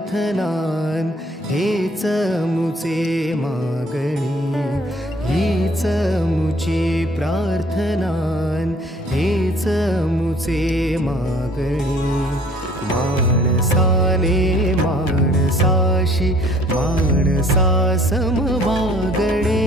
प्रार्थनान हेच मुचे मागणी, हीच मुची प्रार्थनान हेच मुचे मागणी। माणसाने माणसाशी माणसा सम वागणे,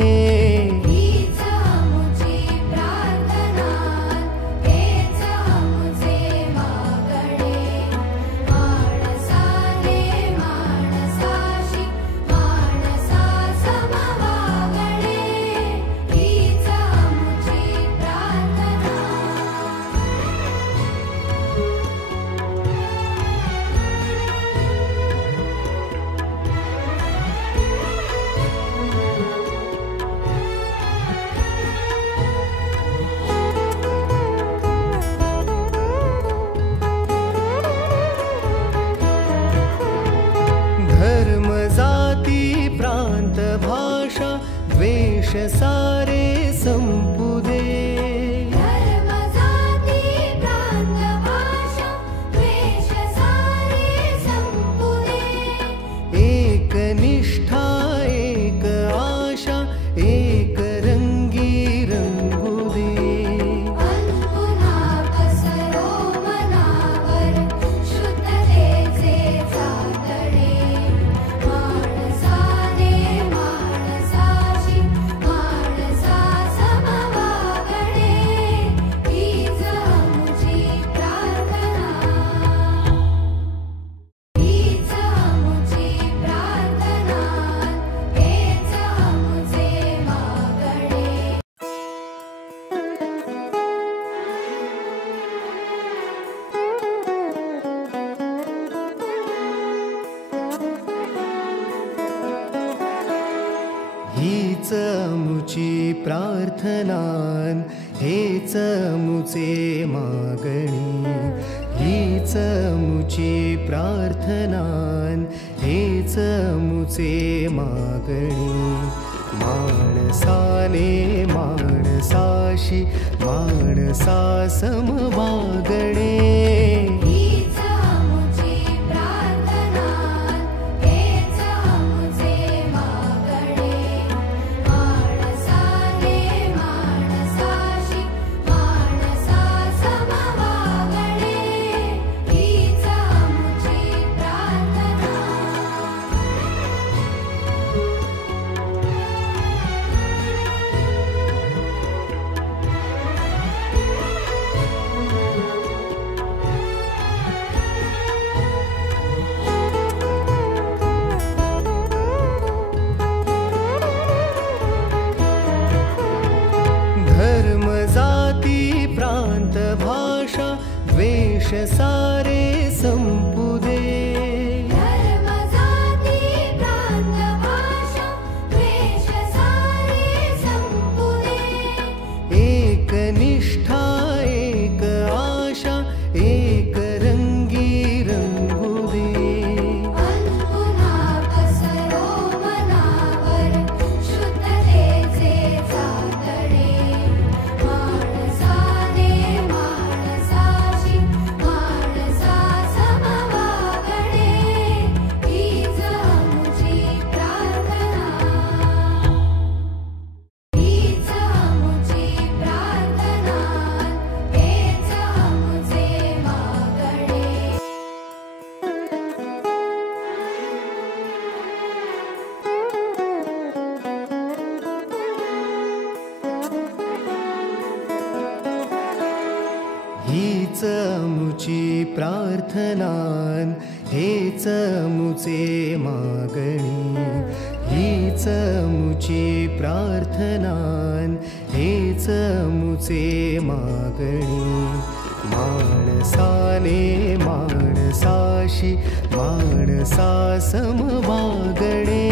धर्म जाती प्रांत भाषा द्वेष सारे संपू दे, धर्म जाती प्रांत भाषा द्वेष सारे संपू दे। एक निष्ठा एक आशा एक रंगी रंगू दे। पुन्हा पसरो मनावर शुद्धतेचे चांदणे, माणसाने माणसाशी माणसा सम वागणे, हीच मुची प्रार्थना, हीच मुची प्रार्थना, हेच मुचे मागणे। हीच मुची प्रार्थनान हेच मुचे मागणी, हीच मुची प्रार्थनान हेच मुचे मागणी। माणसाने माणसाशी माणसा सम वागणे, हीच मुची प्रार्थना, हेच मुचे मागणे। माणसाने माणसाशी माणसा सम वागणे, हीच मुची प्रार्थना। धर्म जाती प्रांत भाषा द्वेष सारे संपू दे, धर्म जाती प्रांत भाषा द्वेष सारे संपू दे। एक निष्ठा एक आशा एक रंगी रंगू दे। पुन्हा पसरो मनावर शुद्धतेचे चांदणे, माणसाने माणसाशी माणसा सम वागणे, हीच मुची प्रार्थना, हीच मुची प्रार्थना, हेच मुचे मागणे। हीच मुची प्रार्थनान हेच मुचे मागणी, हीच मुची प्रार्थनान हेच मुचे मागणी। माणसाने माणसाशी माणसा सम वागणे,